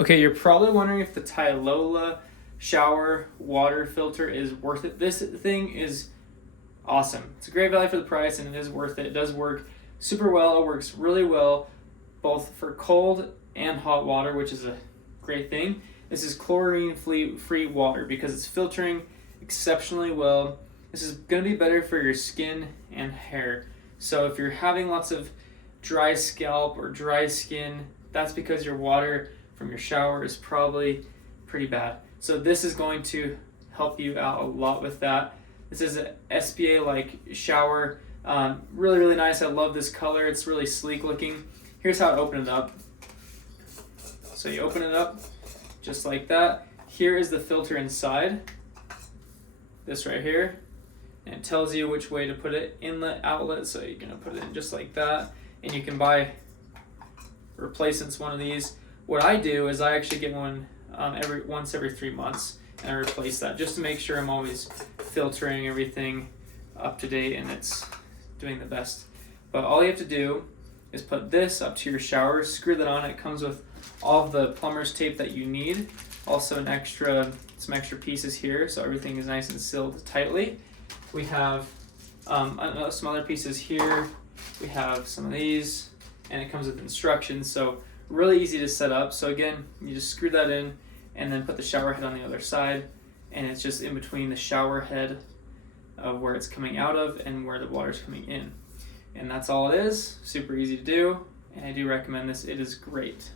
Okay, you're probably wondering if the Tylola shower water filter is worth it. This thing is awesome. It's a great value for the price, and it is worth it. It does work super well. It works really well both for cold and hot water, which is a great thing. This is chlorine-free water because it's filtering exceptionally well. This is going to be better for your skin and hair. So if you're having lots of dry scalp or dry skin, that's because your water from your shower is probably pretty bad. So this is going to help you out a lot with that. This is an SPA-like shower. Really, really nice. I love this color. It's really sleek looking. Here's how to open it up. So you open it up just like that. Here is the filter inside. This right here. And it tells you which way to put it, inlet, outlet. So you're going to put it in just like that. And you can buy replacements, one of these. What I do is I actually get one once every 3 months, and I replace that just to make sure I'm always filtering everything up to date and it's doing the best. But all you have to do is put this up to your shower, screw that on. It comes with all of the plumber's tape that you need. Also some extra pieces here, so everything is nice and sealed tightly. We have some other pieces here. We have some of these, and it comes with instructions, so really easy to set up. So again, you just screw that in and then put the shower head on the other side, and it's just in between the shower head of where it's coming out of and where the water's coming in. And that's all it is. Super easy to do, and I do recommend this. It is great.